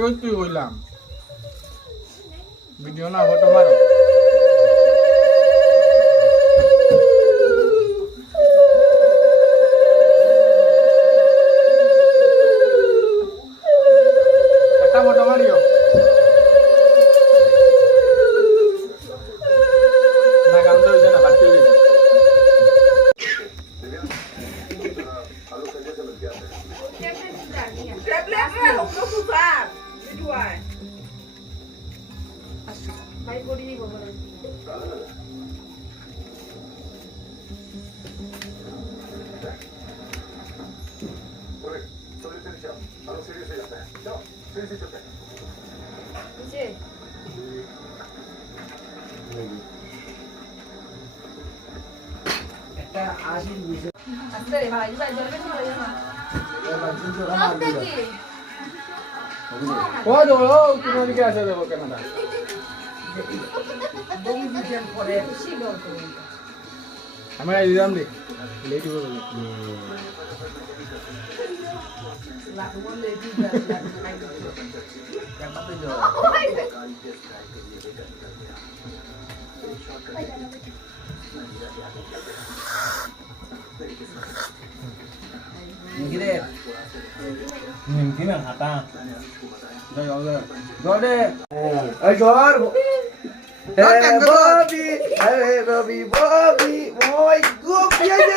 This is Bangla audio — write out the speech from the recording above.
আগে তুই কইলাম ভিডিও না ফটো মারো একটা ফটো মারিও না গাম তো হইছে না বাকি হয়ে গেছে একটা 80 বুঝে আস্তে রে ভাই ভাই জলবে কি হলো না ও দো তুমি দিকে আসে দেবো কেনটা বমি দিতে পরে খুশি গো আমি আই দিলাম দি লেট হয়ে গেল লাখ বললে দিতে লাখ খাই দিতে কাপাতে যাও নিগিরে নিমকি না হাতা গড়ে এই জোর Bobby, Bobby, Bobby, my God,